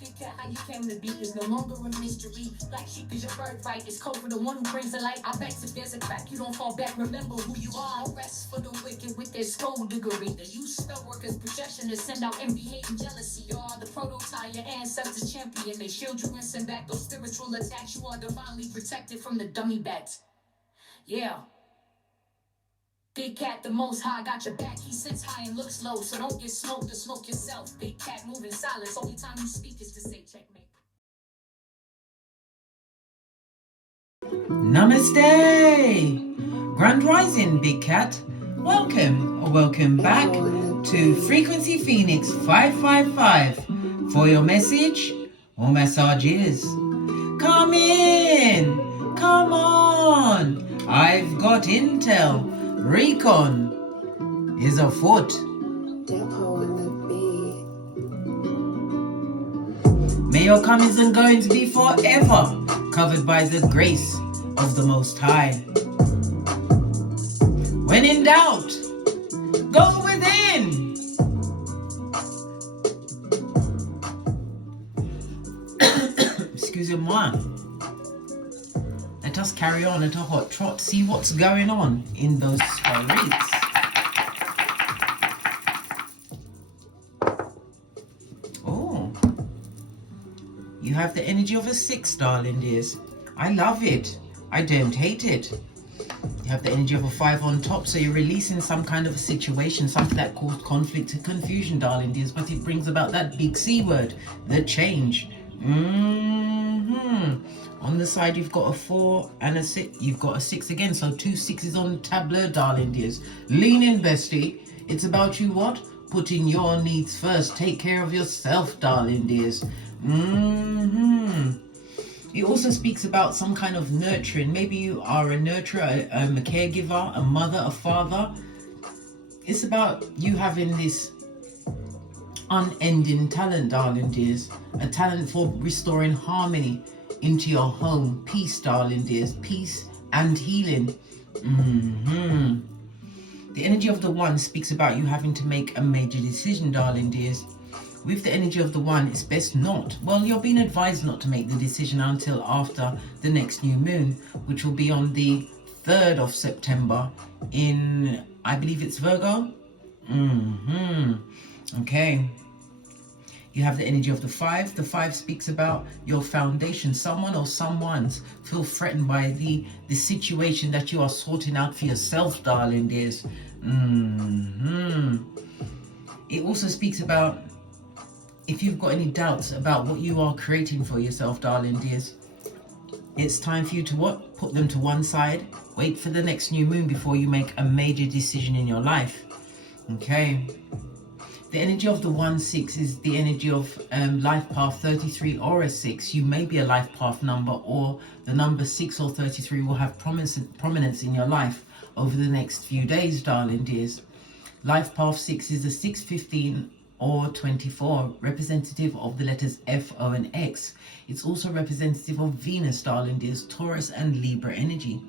Big cat, how you came to be is no longer a mystery. Black sheep is your birthright. It's code for the one who brings the light. I bet if there's a crack, you don't fall back. Remember who you are. No rest for the wicked with their skullduggery. The use spell workers' projection to send out envy, hate, and jealousy. You are the prototype, your ancestors champion. They shield you and send back those spiritual attacks. You are divinely protected from the dummy bats. Yeah. Big cat, the most high, got your back. He sits high and looks low, so don't get smoked or smoke yourself. Big cat, moving silence. Only time you speak is to say checkmate. Namaste! Grand Rising, Big Cat. Welcome or welcome back to Frequency Phoenix 555 for your message or messages. Come in! Come on! I've got intel. Recon is afoot. May your comings and goings be forever covered by the grace of the Most High. When in doubt, go within. Excusez-moi. Let us carry on at a hot trot, see what's going on in those spirits. Oh, you have the energy of a 6, darling dears. I love it. I don't hate it. You have the energy of a 5 on top, so you're releasing some kind of a situation, something that caused conflict and confusion, darling dears, but it brings about that big C word, the change. On the side, you've got a 4 and a 6. You've got a 6 again, so 2 6s on the tableau, darling dears. Lean in, bestie. It's about you what? Putting your needs first. Take care of yourself, darling dears. It also speaks about some kind of nurturing. Maybe you are a nurturer, a caregiver, a mother, a father. It's about you having this unending talent, darling dears. A talent for restoring harmony into your home. Peace, darling dears. Peace and healing. The energy of the 1 speaks about you having to make a major decision, darling dears. With the energy of the 1, it's best not. Well, you're being advised not to make the decision until after the next new moon, which will be on the 3rd of September in, I believe it's Virgo. Okay. You have the energy of the 5. The 5 speaks about your foundation. Someone or someone's feel threatened by the situation that you are sorting out for yourself, darling dears. It also speaks about if you've got any doubts about what you are creating for yourself, darling dears. It's time for you to what? Put them to one side. Wait for the next new moon before you make a major decision in your life. Okay. The energy of the 1-6 is the energy of life path 33 or a 6. You may be a life path number, or the number 6 or 33 will have prominence in your life over the next few days, darling dears. Life path 6 is a 6, 15 or 24, representative of the letters F, O and X. It's also representative of Venus, darling dears, Taurus and Libra energy.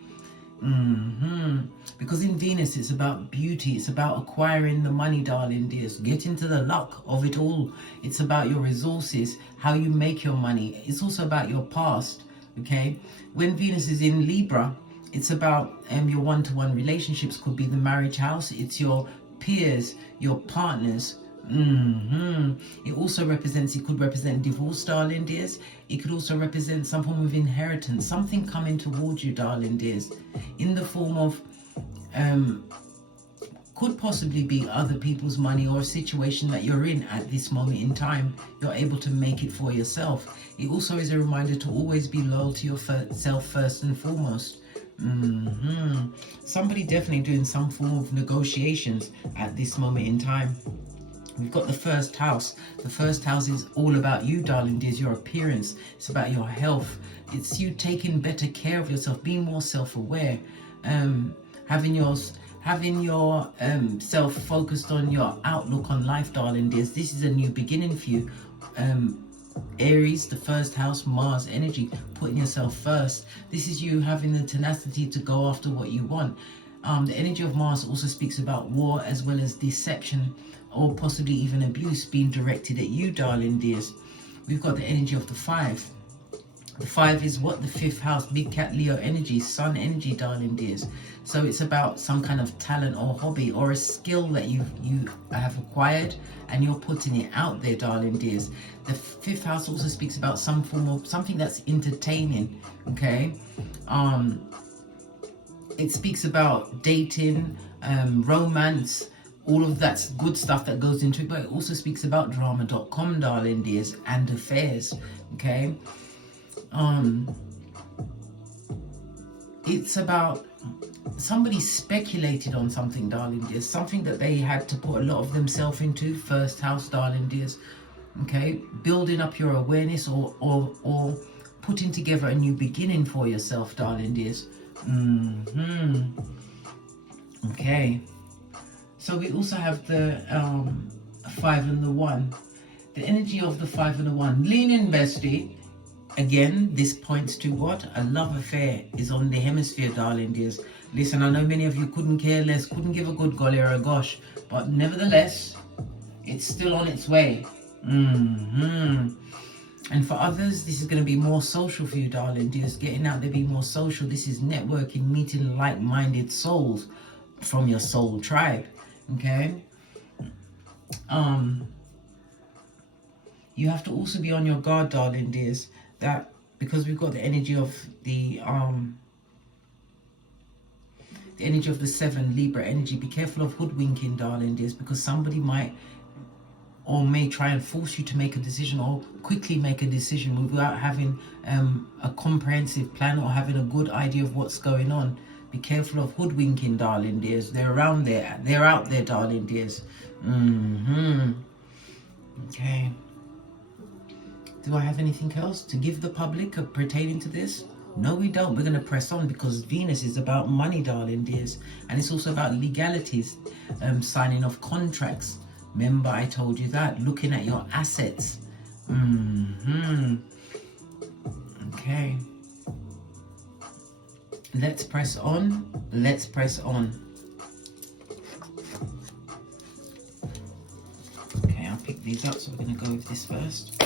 Because in Venus it's about beauty, it's about acquiring the money, darling dears, get into the luck of it all. It's about your resources, how you make your money. It's also about your past. Okay, when Venus is in Libra, it's about your one-to-one relationships. Could be the marriage house, it's your peers, your partners. It also represents, it could represent divorce, darling dears. It could also represent some form of inheritance, something coming towards you, darling dears, in the form of could possibly be other people's money, or a situation that you're in at this moment in time. You're able to make it for yourself. It also is a reminder to always be loyal to yourself first and foremost. Somebody definitely doing some form of negotiations at this moment in time. We've got the 1st house. The 1st house is all about you, darling dears, your appearance. It's about your health. It's you taking better care of yourself, being more self-aware, having your self focused on your outlook on life, darling dears. This is a new beginning for you. Aries, the 1st house, Mars energy, putting yourself first. This is you having the tenacity to go after what you want. The energy of Mars also speaks about war, as well as deception or possibly even abuse being directed at you, darling dears. we've got the energy of the 5. The 5 is what? The 5th house, big cat Leo energy, sun energy, darling dears. So it's about some kind of talent or hobby or a skill that you have acquired and you're putting it out there, darling dears. The 5th house also speaks about some form of something that's entertaining, okay? It speaks about dating, romance, all of that's good stuff that goes into it, but it also speaks about drama.com, darling dears, and affairs, okay? It's about somebody speculated on something, darling dears, something that they had to put a lot of themselves into, 1st house, darling dears, okay? Building up your awareness or putting together a new beginning for yourself, darling dears. Okay, so we also have the 5 and the 1. The energy of the 5 and the 1. Lean in, bestie. Again, this points to what? A love affair is on the hemisphere, darling dears. Listen, I know many of you couldn't care less, couldn't give a good golly or a gosh, but nevertheless, it's still on its way. And for others, this is going to be more social for you, darling dears. Getting out there, be more social. This is networking, meeting like-minded souls from your soul tribe, okay? You have to also be on your guard, darling dears, that because we've got the energy of the energy of the 7 Libra energy. Be careful of hoodwinking, darling dears, because somebody might or may try and force you to make a decision or quickly make a decision without having a comprehensive plan or having a good idea of what's going on. Be careful of hoodwinking, darling dears. They're around there. They're out there, darling dears. Okay. Do I have anything else to give the public pertaining to this? No, we don't. We're going to press on because Venus is about money, darling dears. And it's also about legalities, signing off contracts. Remember, I told you that. Looking at your assets. Okay. Let's press on. Let's press on. Okay, I'll pick these up. So we're going to go with this first.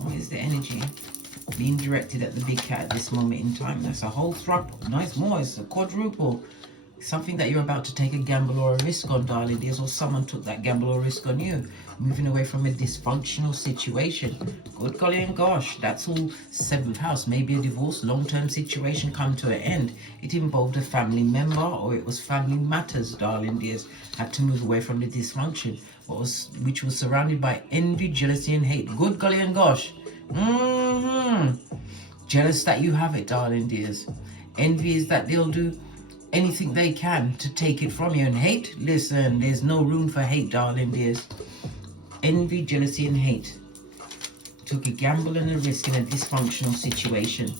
What is the energy being directed at the big cat at this moment in time? That's a whole thruple. Nice more. It's a quadruple. Something that you're about to take a gamble or a risk on, darling dears, or someone took that gamble or risk on you. Moving away from a dysfunctional situation. Good golly and gosh, that's all 7th house. Maybe a divorce, long-term situation come to an end. It involved a family member or it was family matters, darling dears. Had to move away from the dysfunction, which was surrounded by envy, jealousy and hate. Good golly and gosh. Jealous that you have it, darling dears. Envy is that they'll do anything they can to take it from you. And hate, listen, there's no room for hate, darling dears. Envy, jealousy and hate. Took a gamble and a risk in a dysfunctional situation.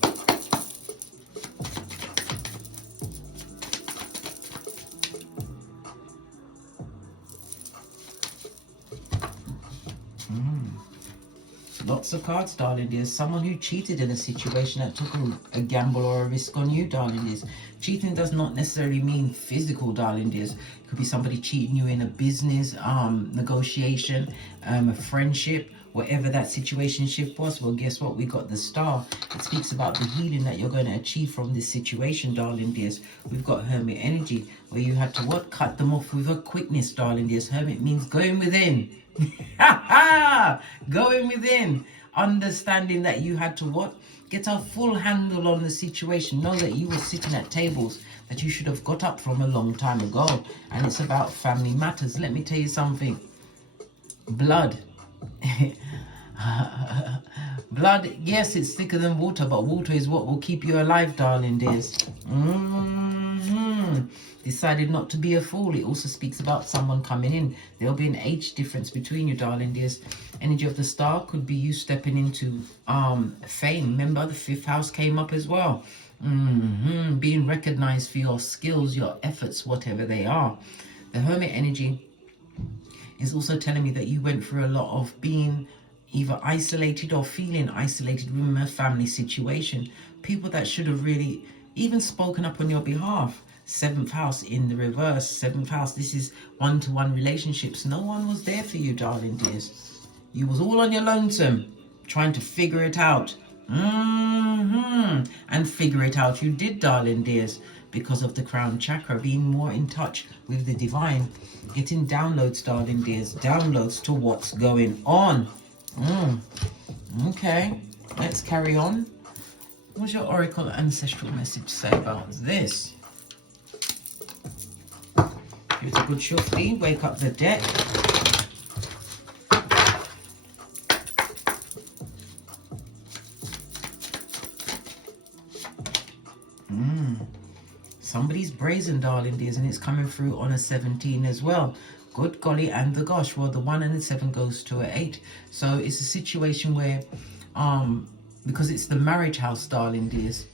Lots of cards, darling dears. Someone who cheated in a situation that took a gamble or a risk on you, darling dears. Cheating does not necessarily mean physical, darling dears. It could be somebody cheating you in a business, negotiation, a friendship, whatever that situationship was. Well, guess what? We got the star. It speaks about the healing that you're going to achieve from this situation, darling dears. We've got Hermit energy, where you had to what? Cut them off with a quickness, darling dears. Hermit means going within. Going within. Understanding that you had to what? Get a full handle on the situation. Know that you were sitting at tables that you should have got up from a long time ago. And it's about family matters. Let me tell you something. Blood. Blood, yes, it's thicker than water, but water is what will keep you alive, darling dears. Decided not to be a fool. It also speaks about someone coming in. There'll be an age difference between you, darling dears. Energy of the star could be you stepping into fame. Remember, the 5th house came up as well. Being recognized for your skills, your efforts, whatever they are. The Hermit energy is also telling me that you went through a lot of being either isolated or feeling isolated within a family situation. People that should have really even spoken up on your behalf. 7th house in the reverse. 7th house, this is one-to-one relationships. No one was there for you, darling dears. You was all on your lonesome, trying to figure it out. And figure it out you did, darling dears, because of the crown chakra, being more in touch with the divine, getting downloads, darling dears, downloads to what's going on. Okay, let's carry on. What's your oracle ancestral message say about this? Give it a good shufti, wake up the deck. Somebody's brazen, darling dears, and it's coming through on a 17 as well. Good golly and the gosh. Well, the 1 and the 7 goes to an 8. So it's a situation where, because it's the marriage house, darling dears,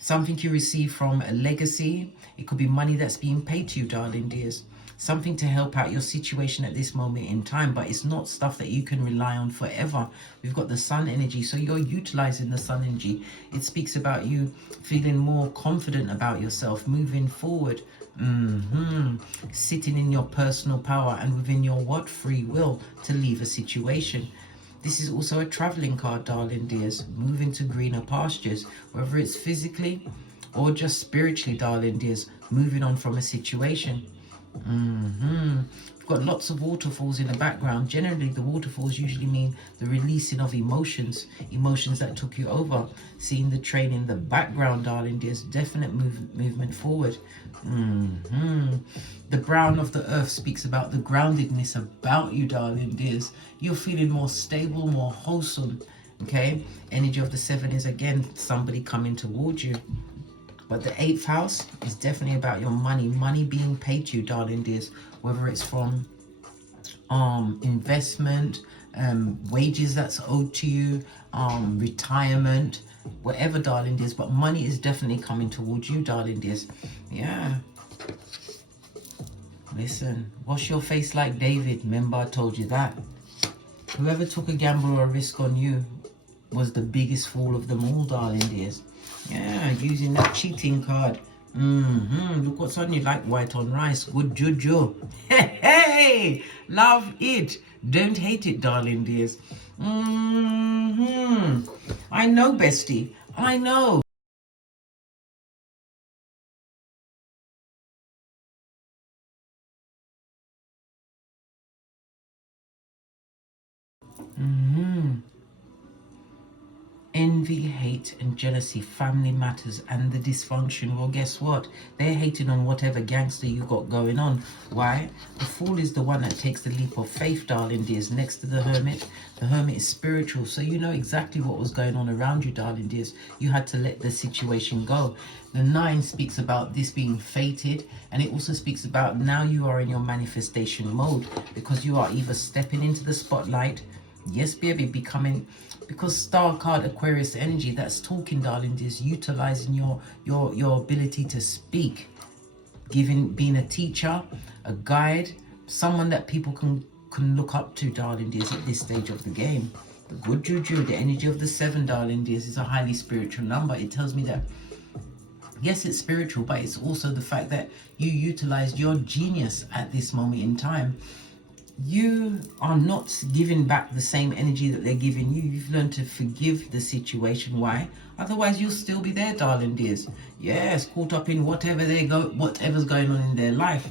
something you receive from a legacy. It could be money that's being paid to you, darling dears. Something to help out your situation at this moment in time, but it's not stuff that you can rely on forever. We've got the sun energy, so you're utilizing the sun energy. It speaks about you feeling more confident about yourself, moving forward, sitting in your personal power and within your what? Free will to leave a situation. This is also a traveling card, darling dears, moving to greener pastures, whether it's physically or just spiritually, darling dears, moving on from a situation. We've got lots of waterfalls in the background. Generally, the waterfalls usually mean the releasing of emotions that took you over. Seeing the train in the background, darling dears, definite movement forward. The brown of the earth speaks about the groundedness about you, darling dears. You're feeling more stable, more wholesome. Okay, energy of the 7 is again somebody coming towards you. But the 8th house is definitely about your money being paid to you, darling dears, whether it's from investment, wages that's owed to you, retirement, whatever, darling dears, but money is definitely coming towards you, darling dears. Yeah. Listen, wash your face like David. Remember, I told you that. Whoever took a gamble or a risk on you was the biggest fool of them all, darling dears. Yeah, using that cheating card. Look what's on you, like white on rice. Good juju. Hey, love it. Don't hate it, darling dears. I know, bestie. I know. Envy, hate and jealousy, family matters and the dysfunction. Well, guess what? They're hating on whatever gangster you got going on. Why? The fool is the one that takes the leap of faith, darling dears, next to the hermit. The hermit is spiritual, so you know exactly what was going on around you, darling dears. You had to let the situation go. The 9 speaks about this being fated, and it also speaks about now you are in your manifestation mode, because you are either stepping into the spotlight, yes baby, becoming, because star card Aquarius energy, that's talking, darling, is utilizing your ability to speak, being a teacher, a guide, someone that people can look up to, darling dears, at this stage of the game. The good juju, the energy of the 7, darling dears, is a highly spiritual number. It tells me that yes, it's spiritual, but it's also the fact that you utilized your genius at this moment in time. You are not giving back the same energy that they're giving you. You've learned to forgive the situation. Why? Otherwise, you'll still be there, darling dears. Yes, caught up in whatever's going on in their life.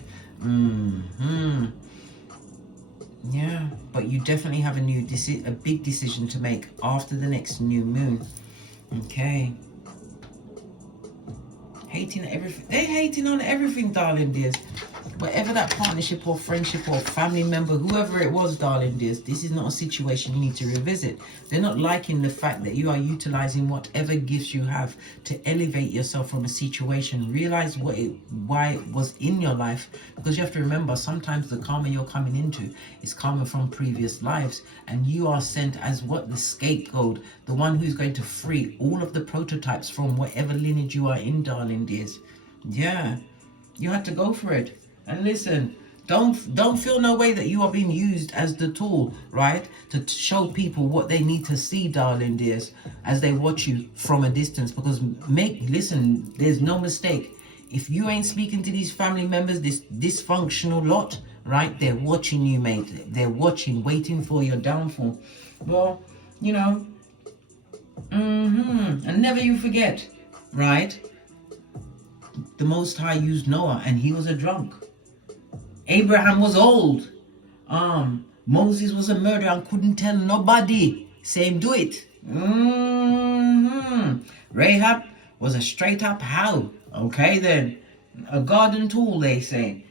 Yeah, but you definitely have a big decision to make after the next new moon. Okay. Hating everything. They're hating on everything, darling dears. Whatever that partnership or friendship or family member, whoever it was, darling dears, this is not a situation you need to revisit. They're not liking the fact that you are utilizing whatever gifts you have to elevate yourself from a situation. Realize why it was in your life, because you have to remember, sometimes the karma you're coming into is karma from previous lives, and you are sent as the scapegoat, the one who's going to free all of the prototypes from whatever lineage you are in, darling dears. Yeah, you had to go for it. And listen, don't feel no way that you are being used as the tool, right, to show people what they need to see, darling dears, as they watch you from a distance. Because listen, there's no mistake. If you ain't speaking to these family members, this dysfunctional lot, right? They're watching you, mate. They're watching, waiting for your downfall. Well, you know, and never you forget, right? The Most High used Noah, and he was a drunk. Abraham was old. Moses was a murderer and couldn't tell nobody. Same do it. Rahab was a straight up how. Okay then. A garden tool, they say.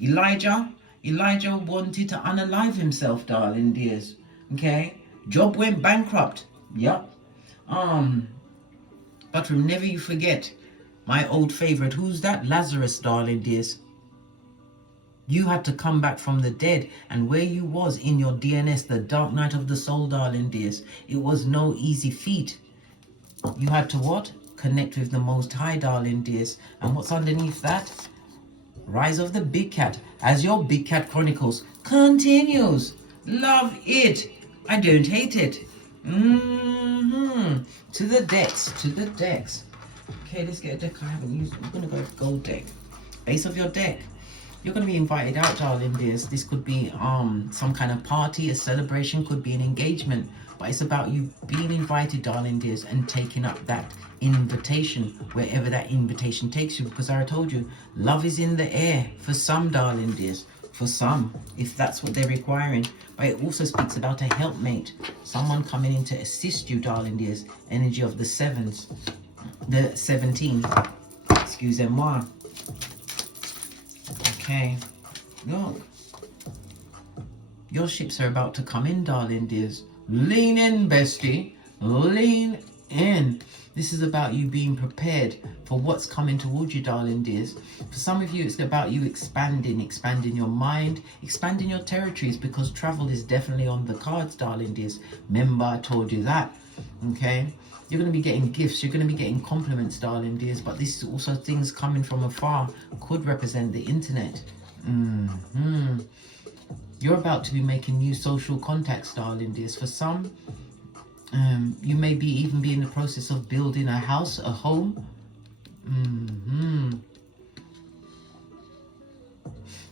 Elijah wanted to unalive himself, darling dears. Okay. Job went bankrupt. Yup. But never you forget, my old favorite, who's that? Lazarus, darling dears. You had to come back from the dead, and where you was in your DNS, the dark night of the soul, darling dears, it was no easy feat. You had to what? Connect with the Most High, darling dears. And what's underneath that? Rise of the Big Cat, as your Big Cat Chronicles continues. Love it. I don't hate it. To the decks, to the decks. Okay, let's get a deck I haven't used. I'm gonna go with gold deck. Base of your deck. You're going to be invited out, darling dears. This could be some kind of party, a celebration, could be an engagement. But it's about you being invited, darling dears, and taking up that invitation, wherever that invitation takes you. Because I told you, love is in the air for some, darling dears. For some, if that's what they're requiring. But it also speaks about a helpmate. Someone coming in to assist you, darling dears. Energy of the sevens. The 17. Excusez-moi. Okay, look, your ships are about to come in, darling dears. Lean in, bestie, lean in. This is about you being prepared for what's coming towards you, darling dears. For some of you, it's about you expanding your mind, expanding your territories, because travel is definitely on the cards, darling dears. Remember, I told you that, okay? You're going to be getting gifts. You're going to be getting compliments, darling dears. But this is also things coming from afar. Could represent the internet. You're about to be making new social contacts, darling dears. For some, you may be even be in the process of building a house, a home.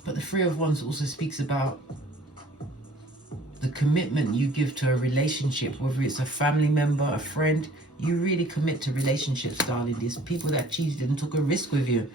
But the Three of Wands also speaks about the commitment you give to a relationship, whether it's a family member, a friend. You really commit to relationships, darling. There's people that cheated and took a risk with you.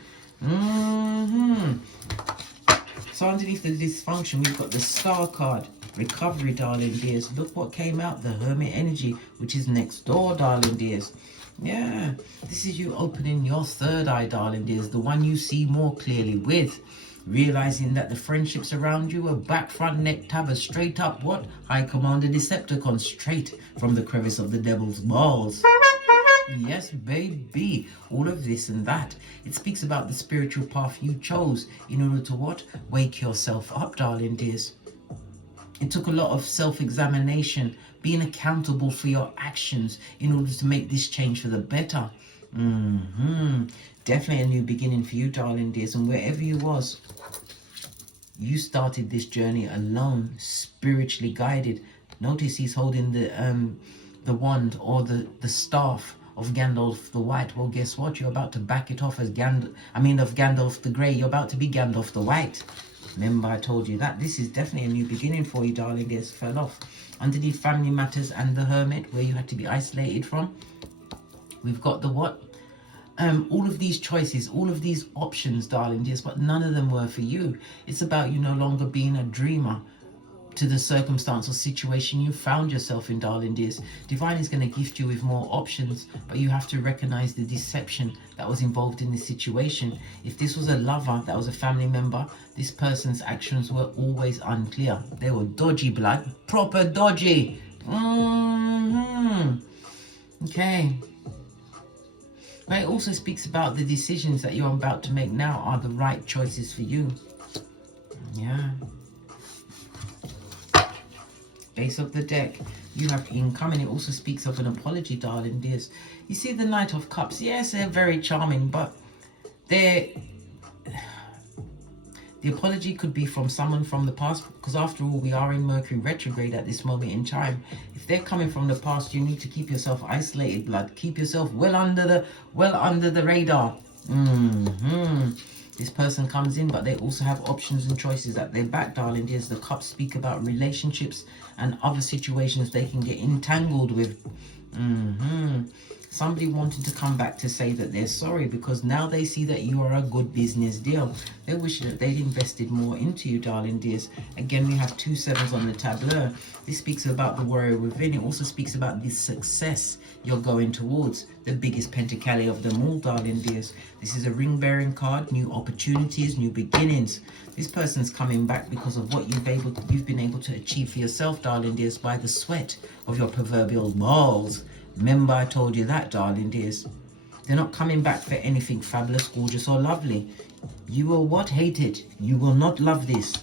So underneath the dysfunction, we've got the Star card. Recovery, darling dears. Look what came out. The Hermit energy, which is next door, darling dears. Yeah, this is you opening your third eye, darling dears. The one you see more clearly with. Realizing that the friendships around you are back, front, neck, tab, straight up what? High Commander Decepticon, straight from the crevice of the devil's balls. Yes, baby. All of this and that. It speaks about the spiritual path you chose in order to what? Wake yourself up, darling dears. It took a lot of self-examination, being accountable for your actions in order to make this change for the better. Definitely a new beginning for you, darling dears. And wherever you was, you started this journey alone, spiritually guided. Notice he's holding the wand or the staff of Gandalf the White. Well, guess what? You're about to back it off as of Gandalf the Grey. You're about to be Gandalf the White. Remember, I told you that. This is definitely a new beginning for you, darling dears. Fell off. Underneath family matters and the Hermit, where you had to be isolated from. We've got the what? All of these choices, all of these options, darling dears, but none of them were for you. It's about you no longer being a dreamer to the circumstance or situation you found yourself in, darling dears. Divine is going to gift you with more options, but you have to recognize the deception that was involved in this situation. If this was a lover, that was a family member, this person's actions were always unclear. They were dodgy, blood. Proper dodgy. Okay. But it also speaks about the decisions that you're about to make now are the right choices for you. Yeah. Base of the deck. You have incoming. It also speaks of an apology, darling dears. You see the Knight of Cups. Yes, they're very charming, but the apology could be from someone from the past, because after all, we are in Mercury retrograde at this moment in time. If they're coming from the past, you need to keep yourself isolated, blood. Keep yourself well under the radar. This person comes in, but they also have options and choices at their back, darling dears. The cups speak about relationships and other situations they can get entangled with. Somebody wanted to come back to say that they're sorry because now they see that you are a good business deal. They wish that they'd invested more into you, darling dears. Again, we have 2 sevens on the tableau. This speaks about the warrior within. It also speaks about the success you're going towards. The biggest pentacali of them all, darling dears. This is a ring-bearing card. New opportunities, new beginnings. This person's coming back because of what you've been able to achieve for yourself, darling dears, by the sweat of your proverbial balls. Remember I told you that, darling dears. They're not coming back for anything fabulous, gorgeous, or lovely. You will what? Hate it. You will not love this.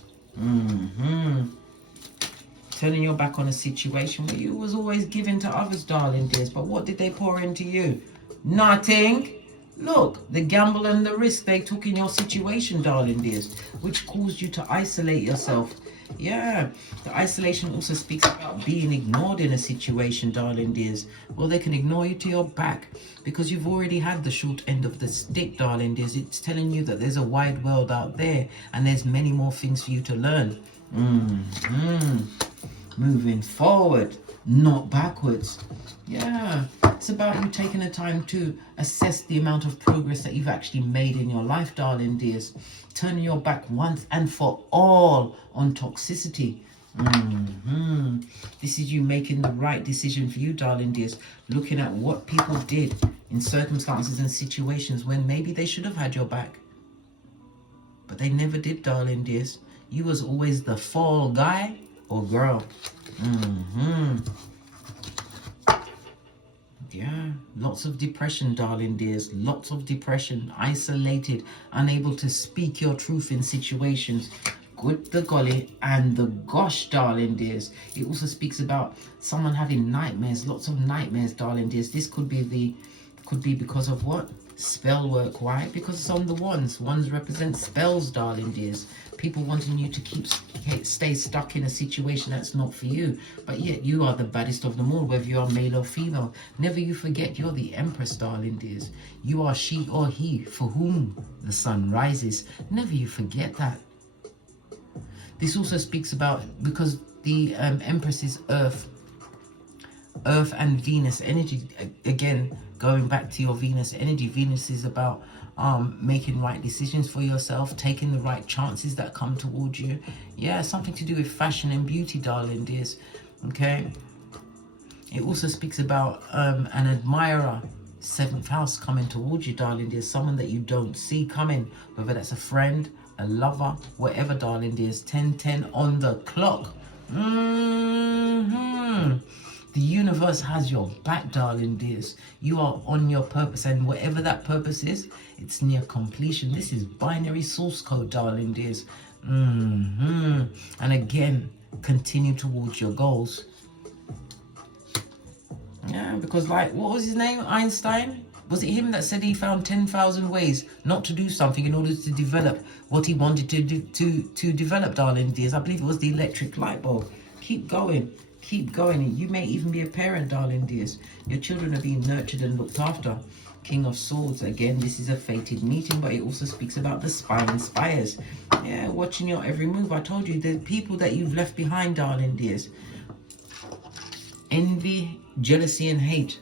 Turning your back on a situation where you was always giving to others, darling dears. But what did they pour into you? Nothing. Look, the gamble and the risk they took in your situation, darling dears, which caused you to isolate yourself. Yeah, the isolation also speaks about being ignored in a situation, darling dears. Well, they can ignore you to your back because you've already had the short end of the stick, darling dears. It's telling you that there's a wide world out there and there's many more things for you to learn. Moving forward, not backwards. Yeah, it's about you taking the time to assess the amount of progress that you've actually made in your life, darling dears. Turning your back once and for all on toxicity. This is you making the right decision for you, darling dears. Looking at what people did in circumstances and situations when maybe they should have had your back. But they never did, darling dears. You was always the fall guy or girl. Yeah, lots of depression, darling dears. Lots of depression, isolated, unable to speak your truth in situations. Good the golly and the gosh, darling dears. It also speaks about someone having nightmares, lots of nightmares, darling dears. This could be because of what? Spell work. Why? Because it's on the wands. Wands represent spells, darling dears. People wanting you to stay stuck in a situation that's not for you, but yet you are the baddest of them all, whether you are male or female. Never you forget you're the empress, darling dears. You are she or he for whom the sun rises. Never you forget that. This also speaks about, because the empress is earth and Venus energy. Again, going back to your Venus energy, Venus is about making right decisions for yourself, taking the right chances that come towards you. Yeah, something to do with fashion and beauty, darling dears. Okay, it also speaks about an admirer, 7th house, coming towards you, darling dears. Someone that you don't see coming, whether that's a friend, a lover, whatever, darling dears. 10:10 on the clock. The universe has your back, darling dears. You are on your purpose, and whatever that purpose is, it's near completion. This is binary source code, darling dears. And again, continue towards your goals. Yeah, because like, what was his name? Einstein? Was it him that said he found 10,000 ways not to do something in order to develop what he wanted to develop, darling dears? I believe it was the electric light bulb. Keep going. Keep going. You may even be a parent, darling dears. Your children are being nurtured and looked after. King of Swords. Again, this is a fated meeting, but it also speaks about the spying spires. Yeah, watching your every move. I told you, the people that you've left behind, darling dears. Envy, jealousy, and hate.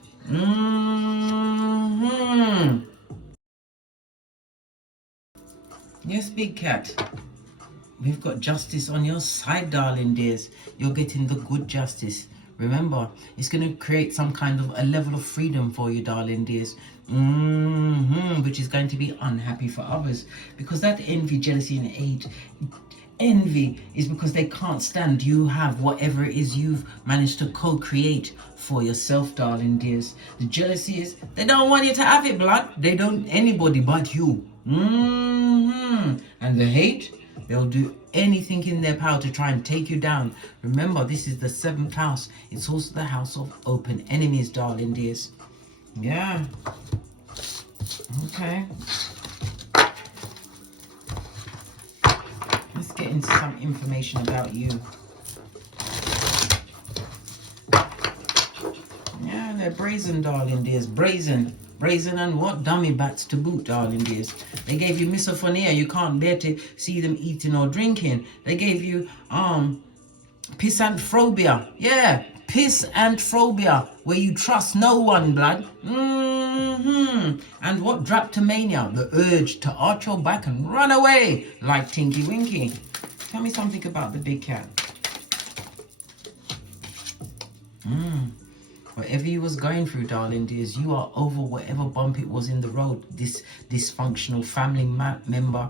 Yes, big cat. We've got justice on your side, darling dears. You're getting the good justice. Remember, it's going to create some kind of a level of freedom for you, darling dears. Which is going to be unhappy for others. Because that envy, jealousy, and hate. Envy is because they can't stand you have whatever it is you've managed to co-create for yourself, darling dears. The jealousy is they don't want you to have it, blood. They don't, anybody but you. And the hate, they'll do anything in their power to try and take you down. Remember, this is the 7th house. It's also the house of open enemies, darling dears. Yeah. Okay. Let's get into some information about you. Yeah, they're brazen, darling dears. Brazen. Brazen and what? Dummy bats to boot, darling dears. They gave you misophonia. You can't bear to see them eating or drinking. They gave you pisanthropia. Yeah, pisanthropia, where you trust no one, blood. And what? Drapetomania, the urge to arch your back and run away like Tinky Winky. Tell me something about the big cat. Whatever you was going through, darling dears, you are over whatever bump it was in the road. This dysfunctional family member,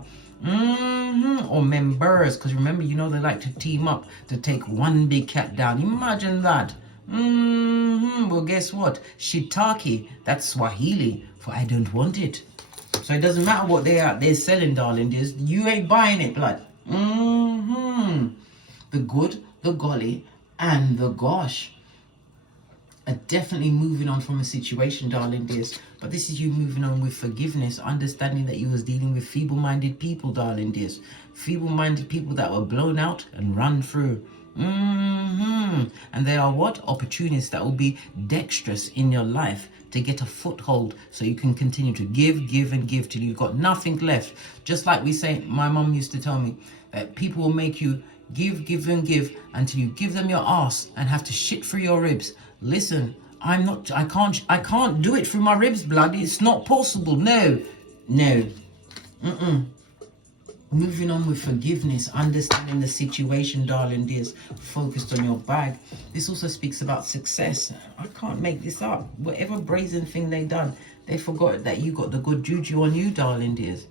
or members, because remember, you know they like to team up to take one big cat down. Imagine that. Well, guess what? Shiitake, that's Swahili for I don't want it. So it doesn't matter what they're selling, darling dears. You ain't buying it, blood. The good, the golly, and the gosh are definitely moving on from a situation, darling dears. But this is you moving on with forgiveness, understanding that you was dealing with feeble-minded people, darling dears. Feeble-minded people that were blown out and run through. And they are what? Opportunists that will be dexterous in your life to get a foothold so you can continue to give and give till you've got nothing left. Just like we say, my mum used to tell me that people will make you give and give until you give them your ass and have to shit through your ribs. Listen, I can't do it through my ribs, blood. It's not possible. No. Moving on with forgiveness, understanding the situation, darling dears, focused on your bag. This also speaks about success. I can't make this up. Whatever brazen thing they done, they forgot that you got the good juju on you, darling dears.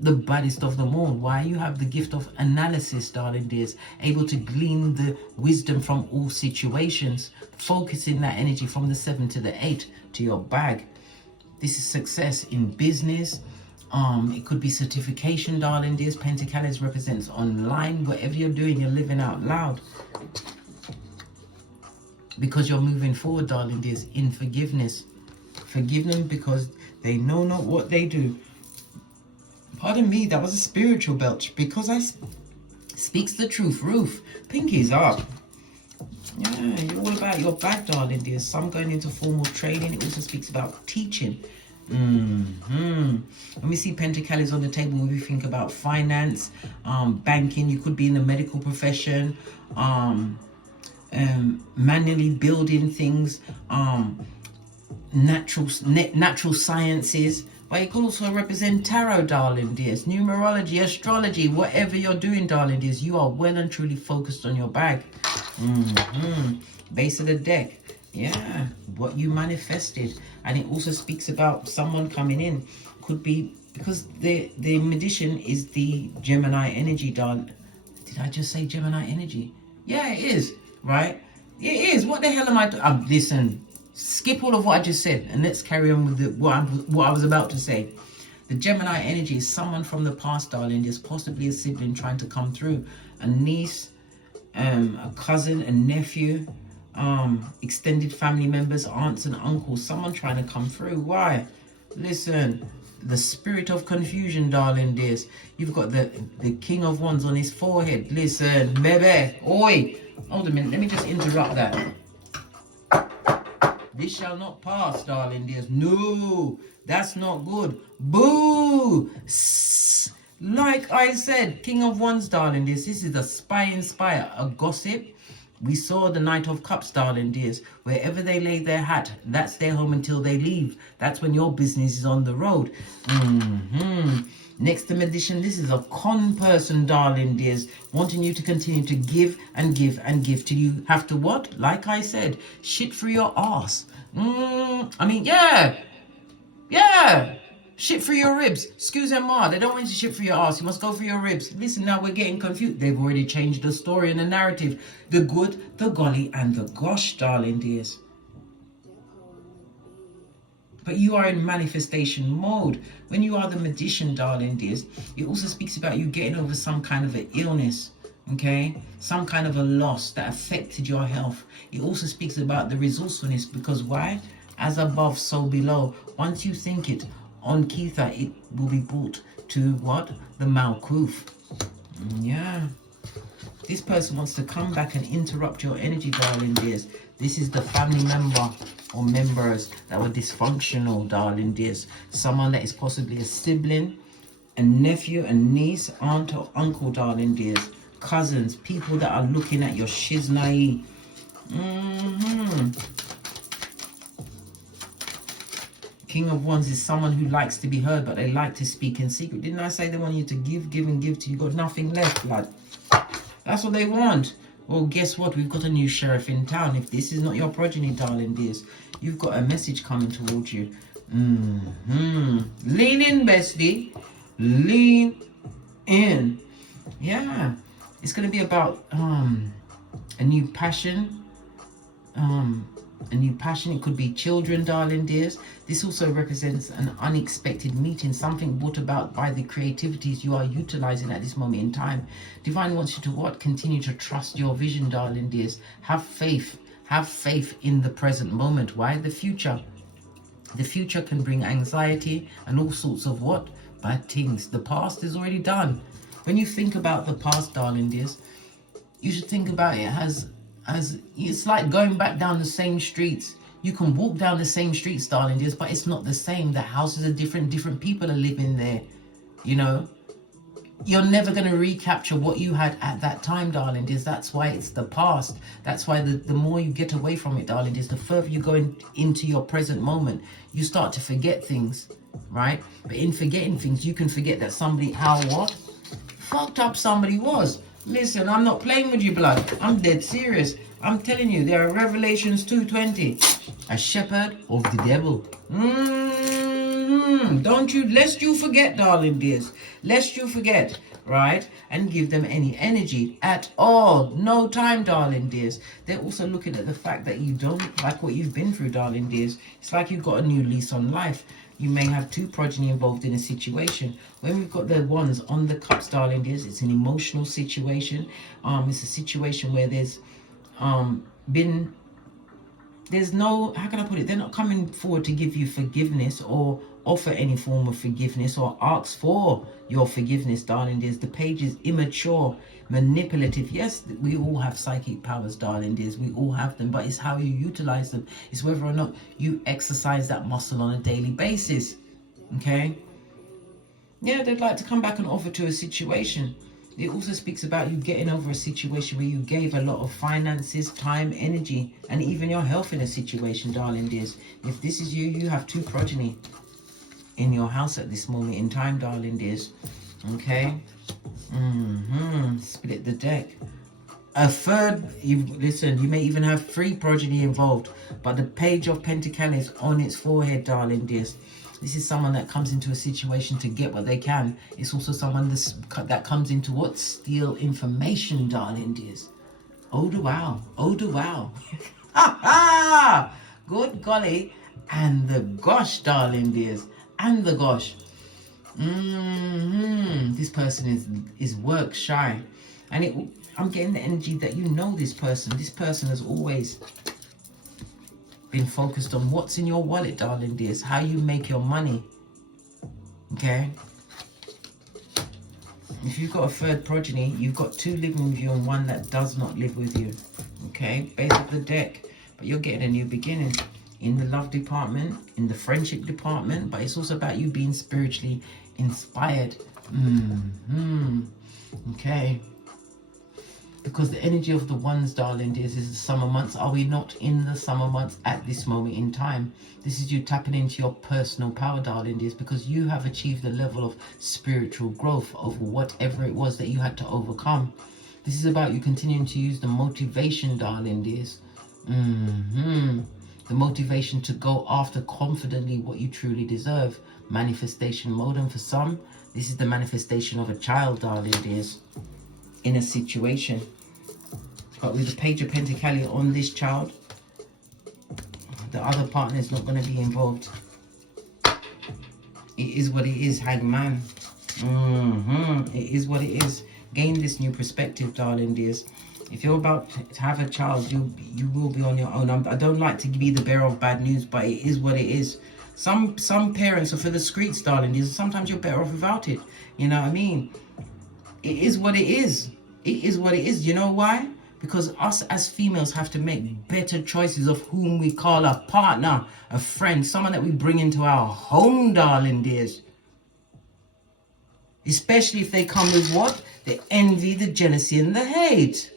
The baddest of them all. Why? You have the gift of analysis, darling dears, able to glean the wisdom from all situations, focusing that energy from the 7 to the 8 to your bag. This is success in business. It could be certification, darling dears. Pentacles represents online. Whatever you're doing, you're living out loud, because you're moving forward, darling dears, in forgiveness. Forgive them because they know not what they do. Pardon me, that was a spiritual belch, because I speaks the truth. Roof, pinkies up. Yeah, you're all about your bag, darling dear. Some going into formal training. It also speaks about teaching. When we see pentacles on the table, when we think about finance, banking, you could be in the medical profession, manually building things, natural sciences. But it can also represent tarot, darling dears, numerology, astrology, whatever you're doing, darling dears, you are well and truly focused on your bag. Base of the deck. Yeah, what you manifested. And it also speaks about someone coming in. Could be because the magician is the Gemini energy, darling. Did I just say Gemini energy? Yeah, it is, right? It is. What the hell am I doing? Listen. Skip all of what I just said and let's carry on with what I was about to say. The Gemini energy is someone from the past, darling. There's possibly a sibling trying to come through, a niece, a cousin, a nephew, extended family members, aunts and uncles, someone trying to come through. Why? Listen, the spirit of confusion, darling dears. You've got the King of Wands on his forehead. Listen, baby, oi, hold a minute, let me just interrupt that. This shall not pass, darling dears. No, that's not good. Boo! Like I said, King of Wands, darling dears. This is a spying spire, a gossip. We saw the Knight of Cups, darling dears. Wherever they lay their hat, that's their home until they leave. That's when your business is on the road. Next to magician, this is a con person, darling dears, wanting you to continue to give and give and give till you have to what? Like I said, shit through your ass. Yeah. Shit through your ribs. Excusez-moi, they don't want you to shit through your ass. You must go through your ribs. Listen, now we're getting confused. They've already changed the story and the narrative. The good, the golly, and the gosh, darling dears. But you are in manifestation mode. When you are the magician, darling dears, it also speaks about you getting over some kind of an illness, okay? Some kind of a loss that affected your health. It also speaks about the resourcefulness, because why? As above, so below. Once you think it, on Keitha, it will be brought to what? The Malkuth. Yeah. This person wants to come back and interrupt your energy, darling dears. This is the family member or members that were dysfunctional, darling dears. Someone that is possibly a sibling, a nephew, a niece, aunt or uncle, darling dears. Cousins, people that are looking at your shiznai. King of Wands is someone who likes to be heard, but they like to speak in secret. Didn't I say they want you to give, give and give till you got nothing left, blood? That's what they want. Well, guess what? We've got a new sheriff in town. If this is not your progeny, darling dears, you've got a message coming towards you. Lean in, bestie. Lean in. Yeah. It's going to be about a new passion. A new passion. It could be children, darling dears. This also represents an unexpected meeting, something brought about by the creativities you are utilizing at this moment in time. Divine wants you to what? Continue to trust your vision, darling dears. Have faith. Have faith in the present moment. Why? The future. The future can bring anxiety and all sorts of what? Bad things. The past is already done. When you think about the past, darling dears, you should think about it as it's like going back down the same streets. You can walk down the same streets, darling dears, but it's not the same. The houses are different people are living there. You know, you're never going to recapture what you had at that time, darling dears. That's why it's the past. That's why the more you get away from it, darling dears, the further you go into your present moment, you start to forget things, right? But in forgetting things, you can forget that somebody, what fucked up somebody was. Listen, I'm not playing with you, blood. I'm dead serious. I'm telling you, there are Revelations 2:20. A shepherd of the devil. Don't you, lest you forget, darling dears. Lest you forget, right? And give them any energy at all. No time, darling dears. They're also looking at the fact that you don't like what you've been through, darling dears. It's like you've got a new lease on life. You may have two progeny involved in a situation. When we've got the ones on the cups, darling dears, it's an emotional situation. It's a situation where there's no, how can I put it? They're not coming forward to give you forgiveness or offer any form of forgiveness or ask for your forgiveness, darling dears. The page is immature, manipulative. Yes, we all have psychic powers, darling dears. We all have them, but it's how you utilize them. It's whether or not you exercise that muscle on a daily basis. Okay? Yeah, they'd like to come back and offer to a situation. It also speaks about you getting over a situation where you gave a lot of finances, time, energy, and even your health in a situation, darling dears. If this is you, you have two progeny in your house at this moment in time, darling dears. Okay? Split the deck. A third, listen, you may even have three progeny involved, but the page of Pentacles is on its forehead, darling dears. This is someone that comes into a situation to get what they can. It's also someone that comes into what? Steal information, darling dears. Oh, the wow. Oh, the wow. Ha ha! Good golly. And the gosh, darling dears. And the gosh. This person is work shy. And I'm getting the energy that you know this person. This person has always been focused on what's in your wallet, darling dears, how you make your money. Okay? If you've got a third progeny, you've got two living with you and one that does not live with you. Okay? Base of the deck. But you're getting a new beginning in the love department, in the friendship department, but it's also about you being spiritually inspired. Okay? Because the energy of the ones, darling dears, is the summer months. Are we not in the summer months at this moment in time? This is you tapping into your personal power, darling dears, because you have achieved a level of spiritual growth over whatever it was that you had to overcome. This is about you continuing to use the motivation, darling dears. The motivation to go after confidently what you truly deserve. Manifestation mode, and for some, this is the manifestation of a child, darling dears, in a situation. But with the page of Pentacles on this child, the other partner is not going to be involved. It is what it is, hangman. It is what it is. Gain this new perspective, darling dears. If you're about to have a child, you will be on your own. I don't like to be the bearer of bad news, but it is what it is. Some parents are for the streets, darling dears. Sometimes you're better off without it. You know what I mean? It is what it is. It is what it is. You know why? Because us as females have to make better choices of whom we call a partner, a friend, someone that we bring into our home, darling dears. Especially if they come with what? The envy, the jealousy, and the hate.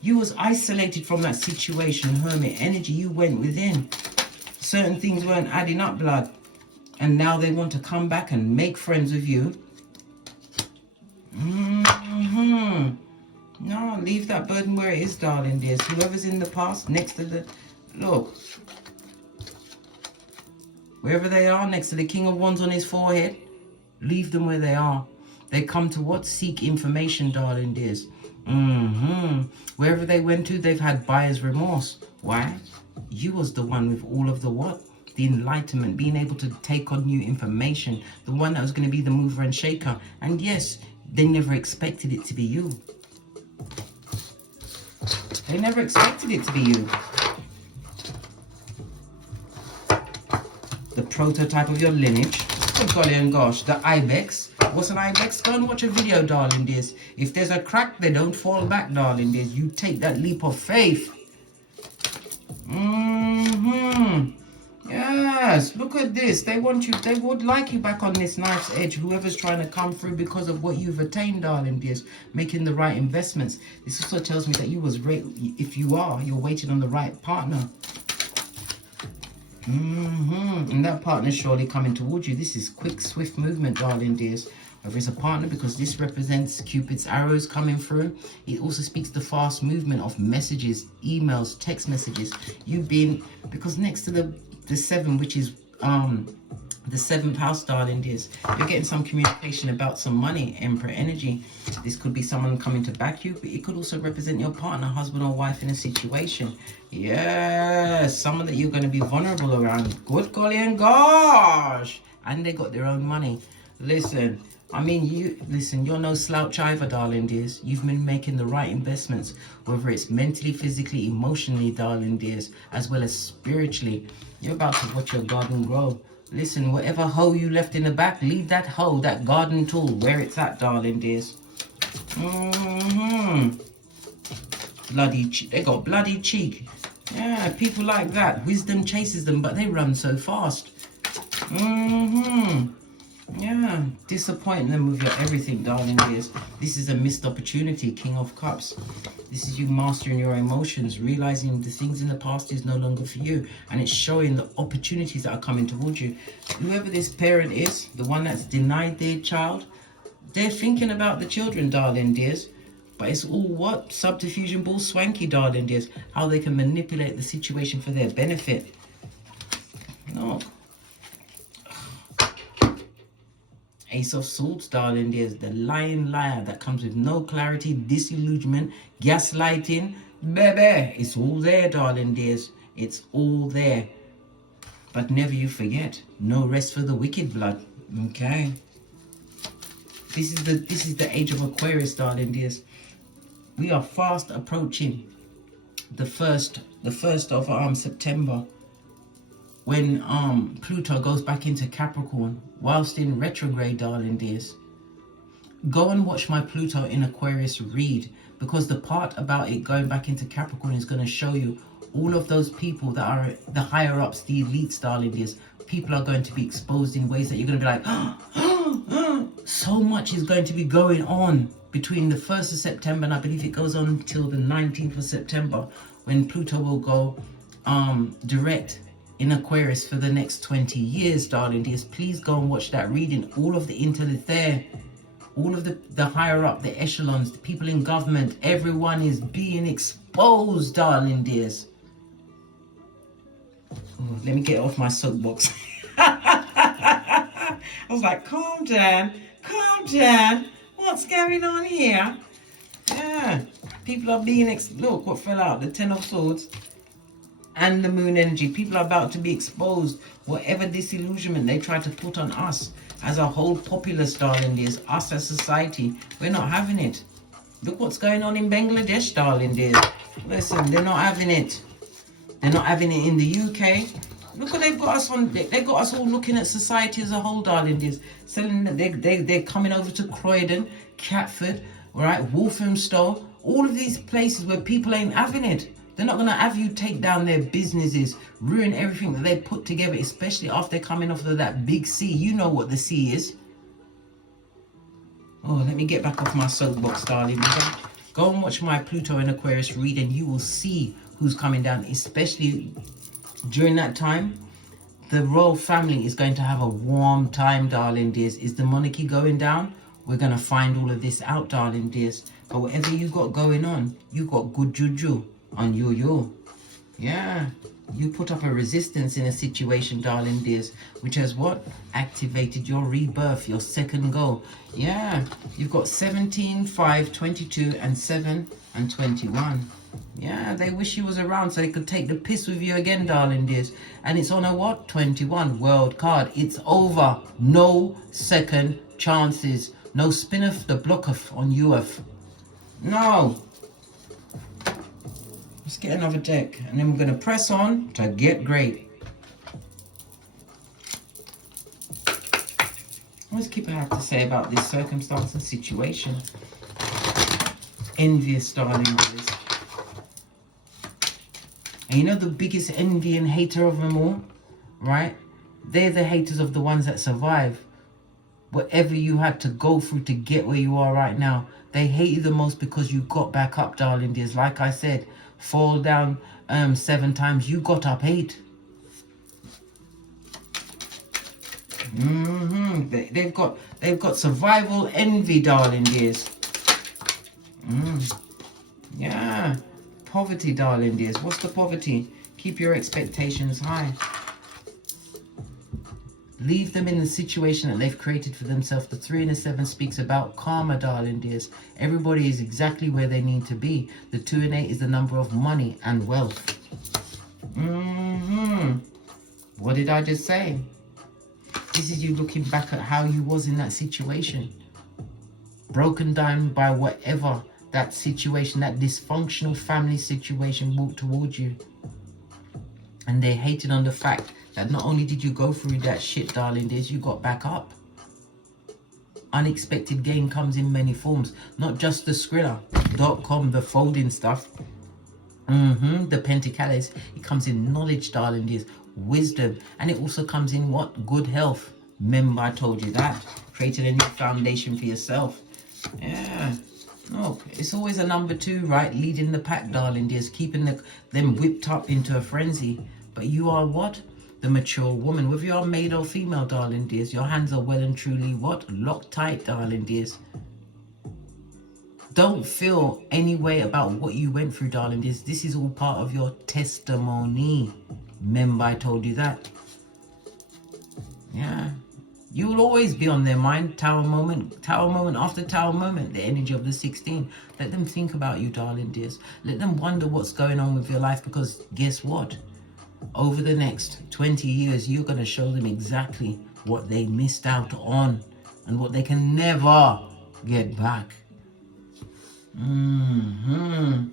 You was isolated from that situation, hermit energy. You went within. Certain things weren't adding up, blood. And now they want to come back and make friends with you. No, leave that burden where it is, darling dears. Whoever's in the past, next to the... Look. Wherever they are, next to the King of Wands on his forehead, leave them where they are. They come to what? Seek information, darling dears. Wherever they went to, they've had buyer's remorse. Why? You was the one with all of the what? The enlightenment, being able to take on new information. The one that was going to be the mover and shaker. And yes, they never expected it to be you. They never expected it to be you. The prototype of your lineage. Oh golly and gosh, the ibex. What's an ibex? Go and watch a video, darling dears. If there's a crack, they don't fall back, darling dears. You take that leap of faith. Yes, look at this. They want you, they would like you back on this knife's edge. Whoever's trying to come through because of what you've attained, darling dears, making the right investments. This also tells me that you was if you are, you're waiting on the right partner. And that partner's surely coming towards you. This is quick, swift movement, darling dears. Whether it's a partner, because this represents Cupid's arrows coming through. It also speaks the fast movement of messages, emails, text messages. You being, because next to the 7, which is the 7th house, darling dears, you're getting some communication about some money, Emperor energy. This could be someone coming to back you, but it could also represent your partner, husband or wife in a situation. Yes, someone that you're going to be vulnerable around. Good golly and gosh. And they got their own money. Listen, I mean, you're no slouch either, darling dears. You've been making the right investments, whether it's mentally, physically, emotionally, darling dears, as well as spiritually. You're about to watch your garden grow. Listen, whatever hoe you left in the back, leave that hoe, that garden tool, where it's at, darling dears. Bloody, they got bloody cheek. Yeah, people like that. Wisdom chases them, but they run so fast. Yeah, disappointing them with your everything, darling dears. This is a missed opportunity, King of Cups. This is you mastering your emotions, realizing the things in the past is no longer for you, and it's showing the opportunities that are coming towards you. Whoever this parent is, the one that's denied their child, they're thinking about the children, darling dears. But it's all what? Subterfuge and bull swanky, darling dears. How they can manipulate the situation for their benefit. No. Ace of Swords, darling dears, the lying liar that comes with no clarity, disillusionment, gaslighting. Baby, it's all there, darling dears. It's all there. But never you forget, no rest for the wicked, blood. Okay. This is the age of Aquarius, darling dears. We are fast approaching the first of September, when Pluto goes back into Capricorn, whilst in retrograde, darling dears. Go and watch my Pluto in Aquarius read, because the part about it going back into Capricorn is going to show you all of those people that are the higher ups, the elites, darling dears. People are going to be exposed in ways that you're going to be like, so much is going to be going on between the 1st of September, and I believe it goes on until the 19th of September, when Pluto will go direct in Aquarius for the next 20 years, darling dears. Please go and watch that reading. All of the intel is there. All of the higher up, the echelons, the people in government, everyone is being exposed, darling dears. Oh, let me get off my soapbox. I was like, calm down, what's going on here? Yeah, people are being look what fell out, the 10 of Swords and the moon energy. People are about to be exposed. Whatever disillusionment they try to put on us as a whole populace, darling dears, us as society, we're not having it. Look what's going on in Bangladesh, darling dears. Listen, they're not having it. They're not having it in the UK. Look what they've got us on. They've got us all looking at society as a whole, darling dears. Selling that they're coming over to Croydon, Catford, all right, Walthamstow, all of these places where people ain't having it. They're not going to have you take down their businesses, ruin everything that they put together, especially after coming off of that big sea. You know what the sea is. Oh, let me get back off my soapbox, darling. Go and watch my Pluto and Aquarius read and you will see who's coming down, especially during that time. The royal family is going to have a warm time, darling dears. Is the monarchy going down? We're going to find all of this out, darling dears. But whatever you got going on, you got good juju on you. Yeah. You put up a resistance in a situation, darling dears, which has what? Activated your rebirth, your second goal. Yeah. You've got 17, 5, 22, and 7, and 21. Yeah, they wish you was around so they could take the piss with you again, darling dears. And it's on a what? 21 world card. It's over. No second chances. No spin-off the block-off on UF. No. Let's get another deck. And then we're going to press on to get great. Let's keep what I have to say about this circumstance and situation. Envious, darling dears. And you know the biggest envy and hater of them all, right? They're the haters of the ones that survive. Whatever you had to go through to get where you are right now, they hate you the most because you got back up, darling dears. Like I said, fall down 7 times, you got up 8. They've got survival envy, darling dears. Yeah. Poverty, darling dears. What's the poverty? Keep your expectations high. Leave them in the situation that they've created for themselves. The 3 and the 7 speaks about karma, darling dears. Everybody is exactly where they need to be. The 2 and 8 is the number of money and wealth. What did I just say? This is you looking back at how you was in that situation. Broken down by whatever that situation, that dysfunctional family situation brought towards you. And they hated on the fact that not only did you go through that shit, darling dears, you got back up. Unexpected gain comes in many forms. Not just the Skrilla.com, the folding stuff. The Pentacles. It comes in knowledge, darling dears. Wisdom. And it also comes in what? Good health. Remember, I told you that. Creating a new foundation for yourself. Yeah. No, it's always a number 2, right? Leading the pack, darling dears. Keeping them whipped up into a frenzy. But you are what? The mature woman. Whether you're male or female, darling dears, your hands are well and truly what? Locked tight, darling dears. Don't feel any way about what you went through, darling dears. This is all part of your testimony. Remember, I told you that. Yeah. You will always be on their mind. Tower moment after tower moment. The energy of the 16. Let them think about you, darling dears. Let them wonder what's going on with your life, because guess what? Over the next 20 years, you're going to show them exactly what they missed out on and what they can never get back. And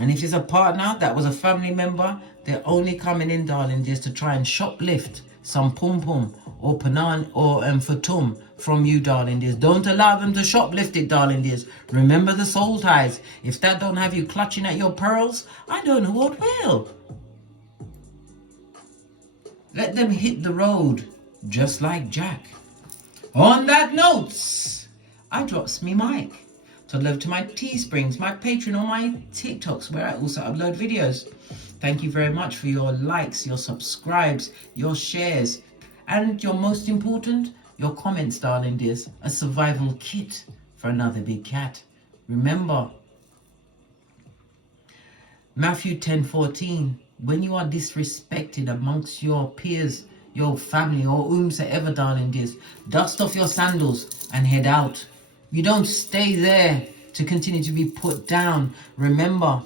if it's a partner that was a family member, they're only coming in, darling dears, to try and shoplift some pum-pum or panan or fatum from you, darling dears. Don't allow them to shoplift it, darling dears. Remember the soul ties. If that don't have you clutching at your pearls, I don't know what will. Let them hit the road, just like Jack. On that note, I drops me mic. So love to my Teesprings, my Patreon, or my TikToks, where I also upload videos. Thank you very much for your likes, your subscribes, your shares, and your most important, your comments, darling dears. A survival kit for another big cat. Remember, Matthew 10:14, when you are disrespected amongst your peers, your family, or whomsoever, darling dears, dust off your sandals and head out. You don't stay there to continue to be put down. Remember,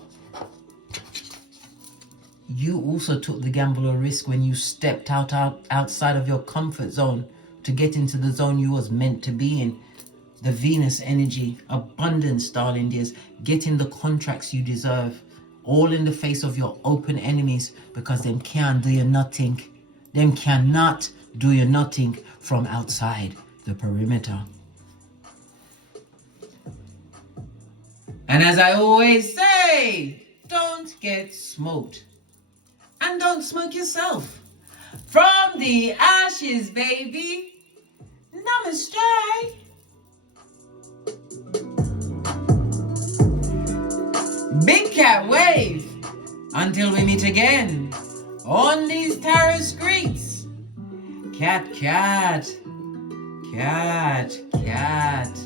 you also took the gamble or risk when you stepped outside of your comfort zone to get into the zone you was meant to be in. The Venus energy, abundance, darling dears, getting the contracts you deserve. all in the face of your open enemies, because them can't do you nothing. Them cannot do you nothing from outside the perimeter. And as I always say, don't get smoked. And don't smoke yourself. From the ashes, baby. Namaste. Big cat wave. Until we meet again on these tarot streets. Cat, cat, cat, cat.